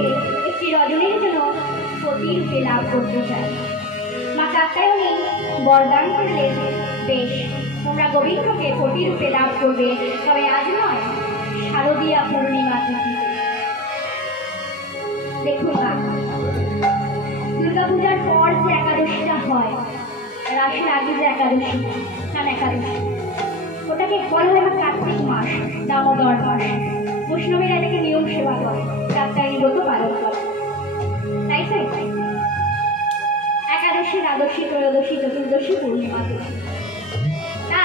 হয়ে একটি রজনীর জন্য পতি রূপে লাভ করতে চায়। মা কাত্যায়নী বরদান করলেন, বেশ, তোমরা গোবিন্দকে পতি রূপে লাভ করবে, তবে আজ নয়, শারদীয়া পূর্ণিমা তিথিতে। দেখুন মা, দুর্গাপূজার পর যে একাদশীটা হয়, রাসের আগে যে একাদশী, স্নান একাদশী, ওটাকে বলা হয় কার্তিক মাস, দামোদর মাস। বৈষ্ণবীরা এটাকে নিয়ম সেবা করে, কাত্যায়নী ব্রত পালন করে, তাই তো? একাদশী, দ্বাদশী, ত্রয়োদশী, চতুর্দশী, পূর্ণিমা তিথি। তা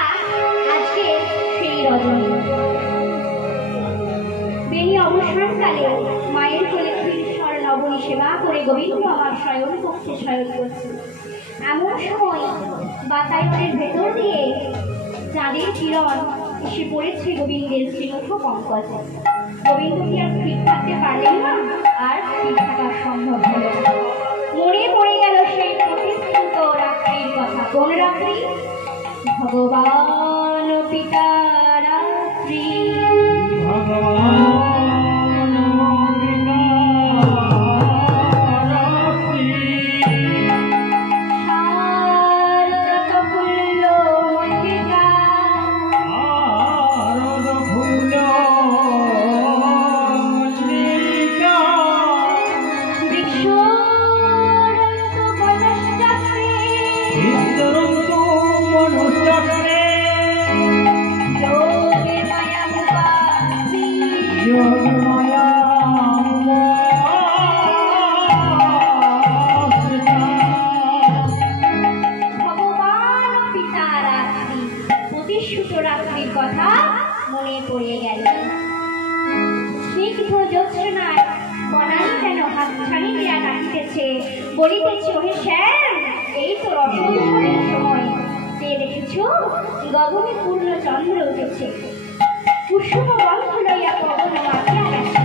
আজকে সেই রজনী। বেনি অবসরকালে মায়ের কোলে ক্ষীরস্বর নবনী সেবা করে গোবিন্দ আমার শয়ন কক্ষে শয়ন করছে। এমন সময় বাতায়নের ভেতর দিয়ে চাঁদের কিরণ এসে পড়েছে গোবিন্দের শ্রীমুখ পঙ্কজে। গোবিন্দ কি আর ঠিক থাকতে পারলেন না, আর ঠিক থাকা সম্ভব হল না। মনে পড়ে গেল সেই প্রতিষ্ঠিত রাত্রির কথা। কোন রাত্রি? ভগবান পিতা রাত্রি। কথা মনে পড়ে গেল। স্নিগ্ধ জ্যোৎস্নায় বনানী যেন হাতছানি দিয়া কাটিতেছে, বলিতেছে, ওহে শ্যাম, এই তো রসোৎসবের সময়। সে দেখেছ, গগনে পূর্ণ চন্দ্র উঠেছে, কুসুম গন্ধ লইয়া পবন মাতিয়া গেছে।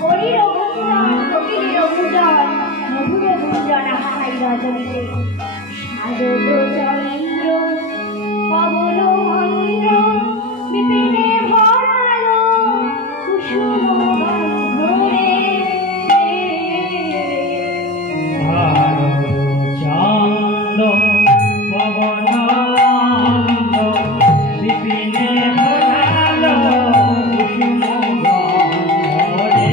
হরির গুঞ্জন, কপিলের গুঞ্জন, মধুর গুঞ্জন আহাই রজনীতে। শারদ চন্দ্র পবন মন্দ্র বিপিনে ভরালো কুসুম গন্ধরে। চান্দ পবন বিপিনে ভরালো কুসুম গন্ধরে।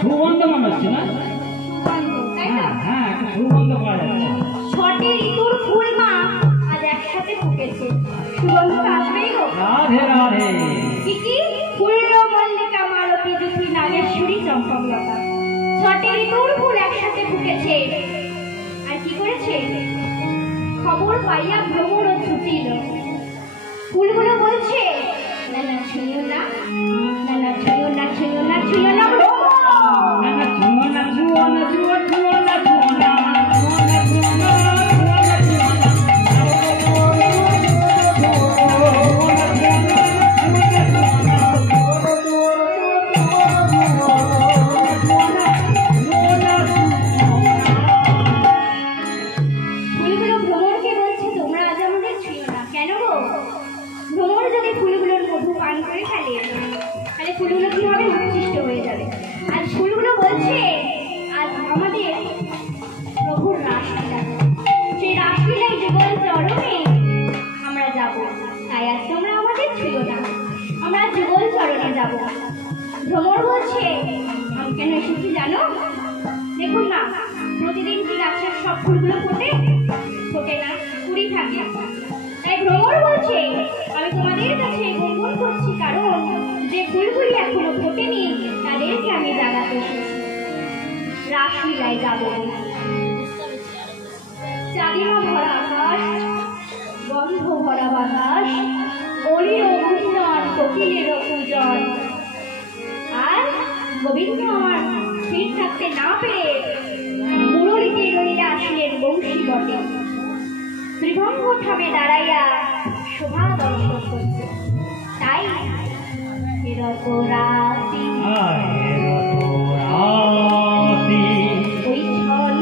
সুগন্ধ মনে হচ্ছে না? সুগন্ধ পাওয়া যাচ্ছে। ছটি ঋতুর ফুল মা আজ একসাথে ফুটেছে, সুগন্ধ আসবেই গো। রাধে রাধে। কি ফুল মল্লিকা মালতী জুথি নাগেশ্বরী চম্পকলতা, ছটি ঋতুর ফুল একসাথে ফুটেছে। আর কি করেছে? খবর পাইয়া ভ্রমর ছুটিল। ফুলগুলো বলছে, না না ছুঁয়ো না, না না ছুঁয়ো না, ছুঁয়ো না, ছুঁয়ো না, দেখুন না, প্রতিদিন কি গাছের সব ফুলগুলো ফোটে? ফোটে না, কুড়ি থাকে। তাই ভ্রমর বলছে, আমি তোমাদের কাছে গুনগুন করছি, কারণ যে ফুলগুলি এখনো ফোটেনি তাদেরকে আমি জাগাতে এসেছি। রাসলীলায় যাবো। চাঁদিমা ভরা আকাশ, গন্ধ ভরা বাতাস, অলির গুঞ্জন, কোকিলের পূজন। আর গোবিন্দ আমার স্থির থাকতে না পেরে মুরলীতে রইয়া আসলেন বংশী বটে। ত্রিভঙ্গ ঠামে দাঁড়াইয়া শোভা দর্শন করছে। তাই রত রাতি ওই ছন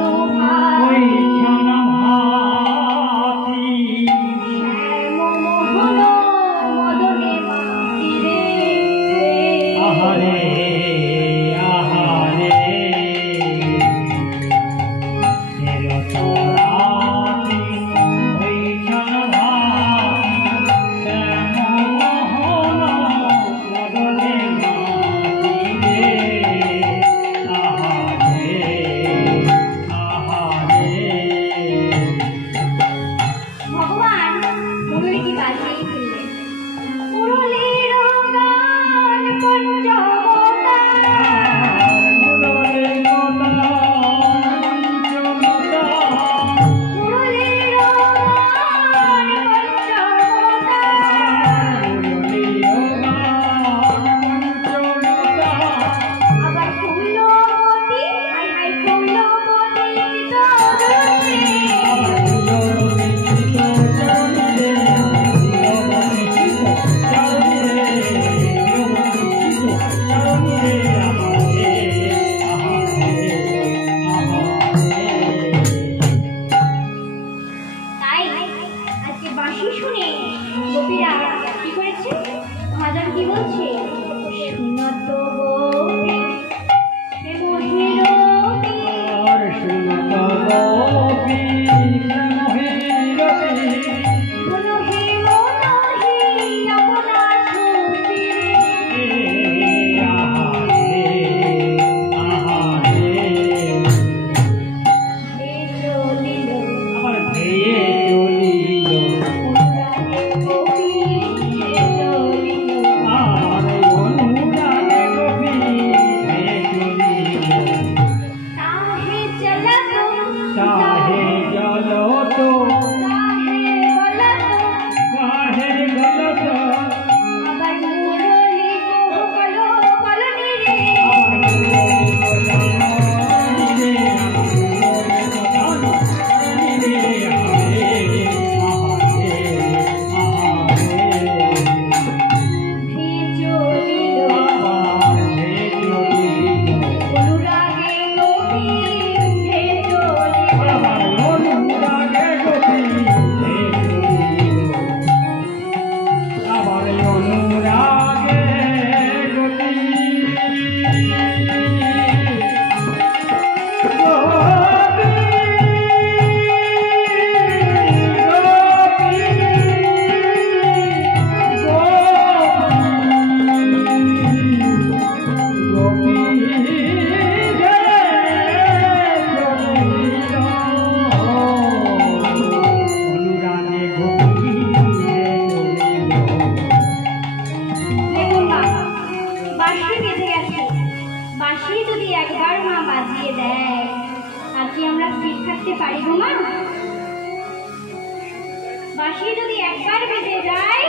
বাঁশি যদি একবার বেজে যায়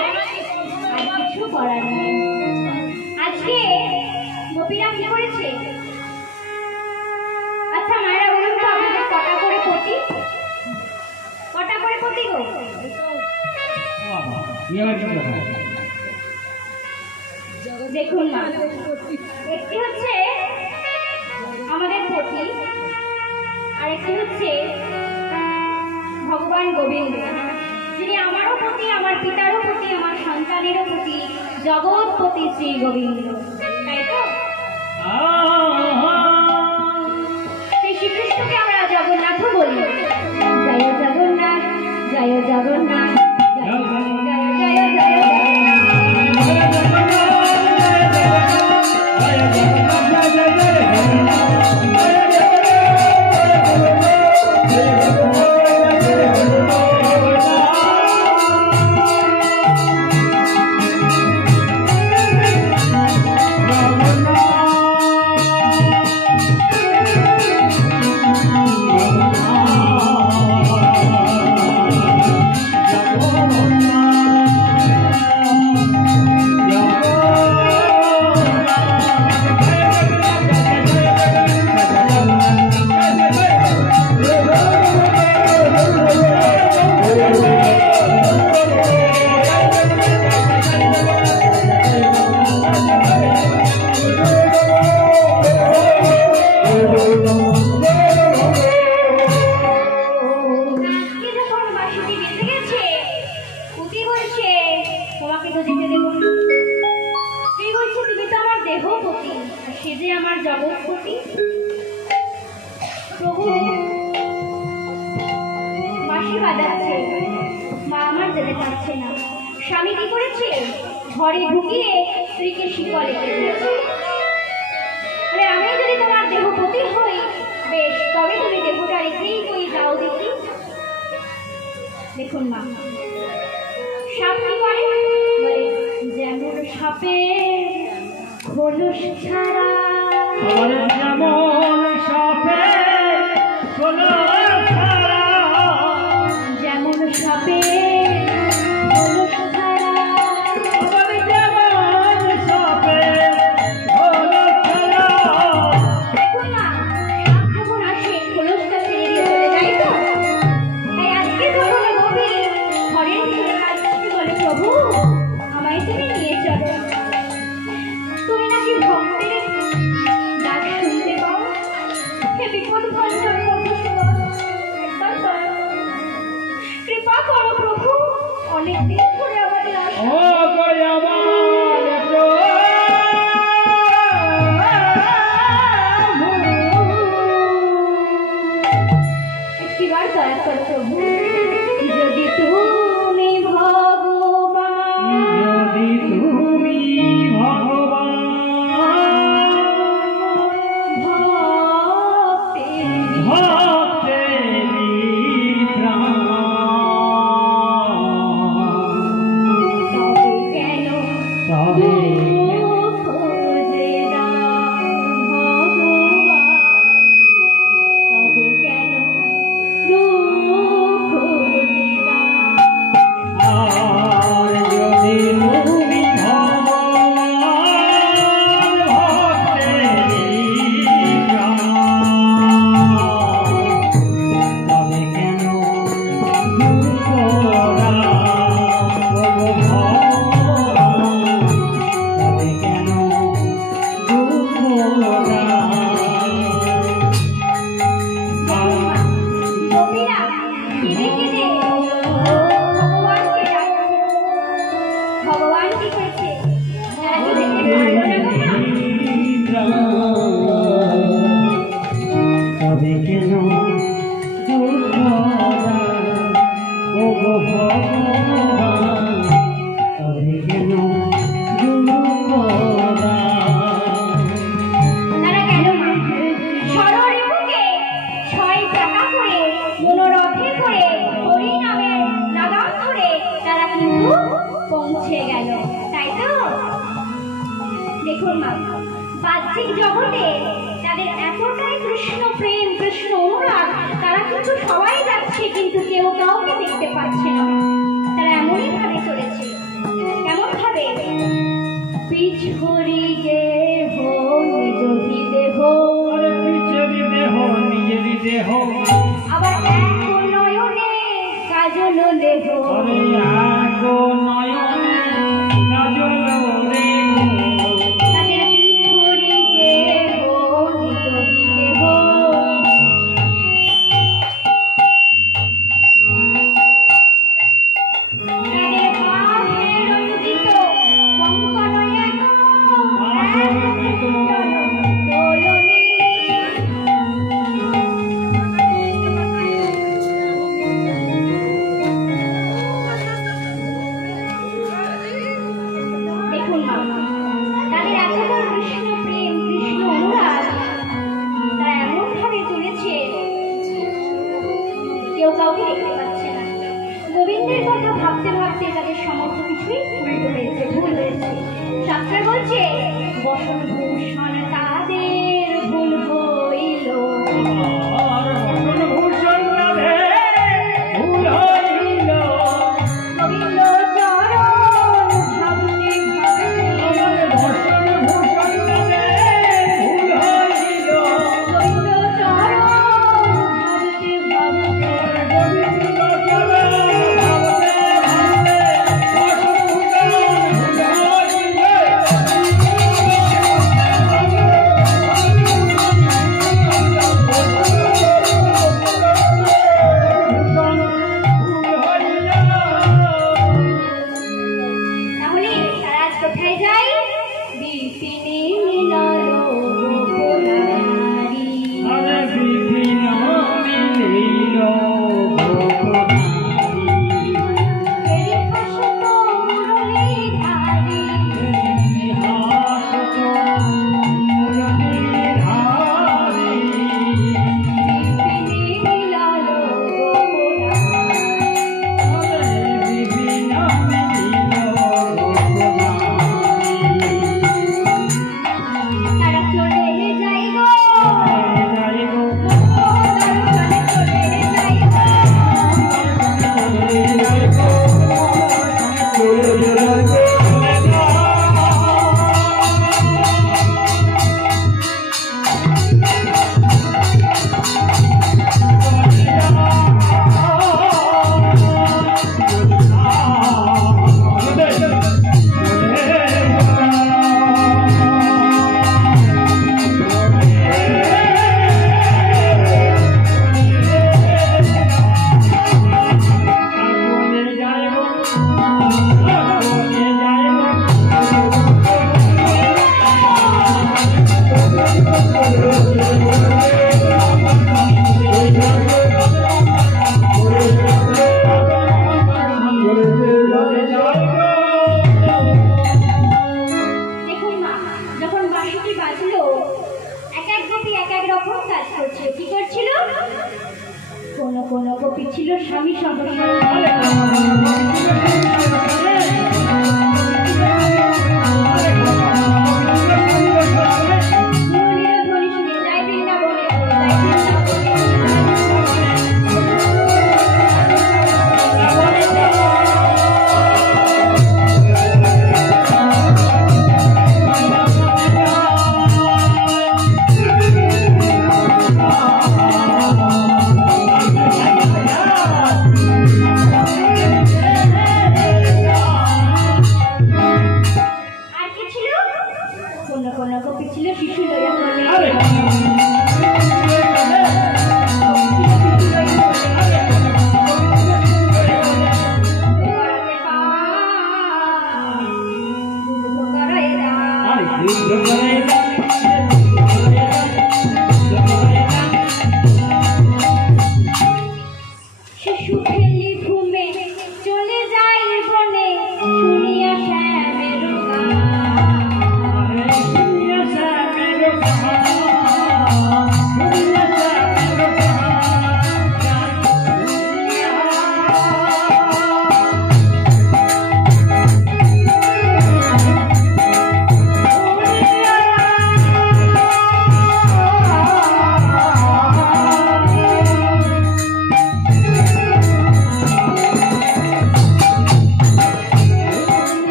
আর কিছু করার নেই। আজকে গোপীরা কি করেছে? আচ্ছা মায়েরা বলুন তো, আপনাদের কটা করে পটি? কটা করে পটি গো? দেখুন না, একটি হচ্ছে আমাদের পটি, আর একটি হচ্ছে ভগবান গোবিন্দ, যিনি আমারও প্রতি, আমার পিতারও প্রতি, আমার সন্তানেরও প্রতি, জগৎপতি শ্রী গোবিন্দ, তাই তো? শ্রী শ্রীকৃষ্ণকে আমরা জগন্নাথও বলি। জয় জগন্নাথ, জয় জগন্নাথ, জয় জয় জয় জয় জয়। বাঁশি বাজাচ্ছে, মা আমার যেতে পারছে না। স্বামী কি করেছে? ঘরে ঢুকিয়ে স্ত্রীকে শিকলে দিয়েছে। আমি যদি তোমার দেহপতি হই, বেশ, তবে তুমি দেহটা রেখেই কই যাও দেখি। দেখুন মা, সাপ কি করে? বলে যেমন সাপের খোলস ছাড়া, যেমন সাপের খোলস ছাড়া, যেমন সাপের খোলস ছাড়া, যেমন সাপের খোলস ছাড়া। দেখুন না, সাপ যখন আসে খোলসটা ছেড়ে দিয়ে চলে যায় তো। তাই আজকে যখন গভীর ঘরের ভিতরে কাঁদতে বলে, প্রভু আমায় তুমি নিয়ে চলো। তুমি নাকি ভক্তের ডাক শুনতে পাও, হে বিপদ ভঞ্জন মধুসূদন, একবার দয়া কৃপা করো প্রভু। অনেকদিন ধরে আমাদের আশা। ও গো আমার একটিবার দয়া করো প্রভু, যদি তুমি ভগবান, যদি তুমি ভগবান ভক্তেরি প্রাণ, তবে কেন তবে দুঃখ যে দাও ভগবান, তবে কেন দুঃখ যে দাও। আর যদি তুমি ভগবান ভক্তেরি প্রাণ, তবে কেন দুঃখ দাও ভগবান, তবে কেন দুঃখ দাও। গোপীরা কেঁদে কেঁদে ভগবানকে ডাকছে। ভগবান কি করেছে? তারা কি দেখতে পারলো না গোপা? তবে কেন দুঃখ ও ভগবান, তবে কেন দুঃখ তারা কেন মা সরোরে বুকে 6 চাকা করে মনোরথে করে হরি নামের লাগাম ধরে তারা কিন্তু পৌঁছে গেল, তাই তো? দেখুন মা, বাহ্যিক জগতে তাদের এতটাই কৃষ্ণ প্রেম, কৃষ্ণ অনুরাগ, তারা কিন্তু সবাই যাচ্ছে কিন্তু কেউ কাউকে দেখতে পাচ্ছে না। তারা এমনই ভাবে চলেছে। কেমন ভাবে? পিছ হরি গে হো নিজ হি দেহ, নিজেরই দেহ নিজেরই দেহ, আবার এক নয়নে কাজল দেহ, আরে আগো নয়নে কাজল দেহ, তাদের পিছ হরি গে হো নিজ হি দেহ, তাদের বাহে রঞ্জিত কঙ্কনয়ে দোলনী। দেখুন মা, তাদের এতটা কৃষ্ণ প্রেম, কৃষ্ণ অনুরাগ, তারা এমন ভাবে চলেছে কেউ কাউকে দেখতে পাচ্ছে না। গোবিন্দের কথা ভাবতে ভাবতে তাদের সমস্ত কিছুই উল্টো হয়েছে, ভুল হয়েছে। শাস্ত্র বলছে বসন ভূষণ তাদের ভুল হইল, আর বসন ভূষণ রাধে ভুল হইল, গোবিন্দ চরণ ভাবতে ভাবতে, আমার বসন ভূষণ রাধে ভুল হইল, গোবিন্দ চরণ ভাবতে ভাবতে, গোবিন্দ চরণ ভাবতে ভাবতে বসন ভূষণ ভুল হইল। কোন কোন গোপী ছিল স্বামী সদস্য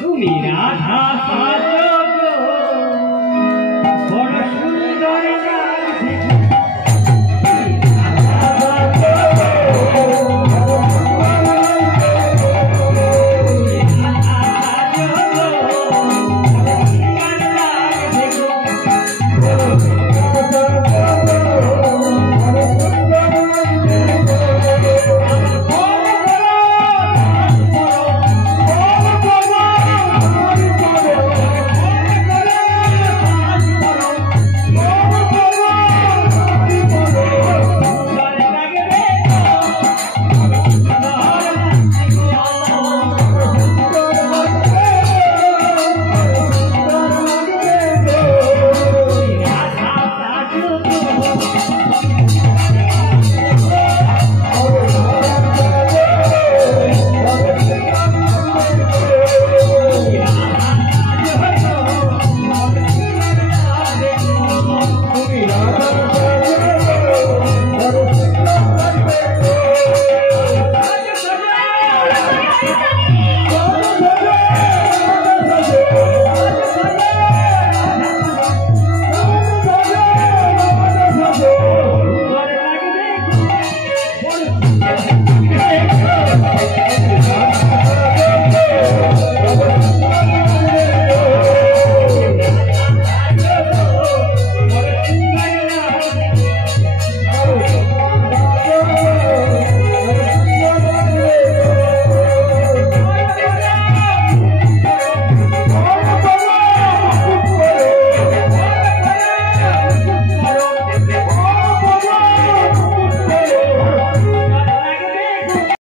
তুমি রাধা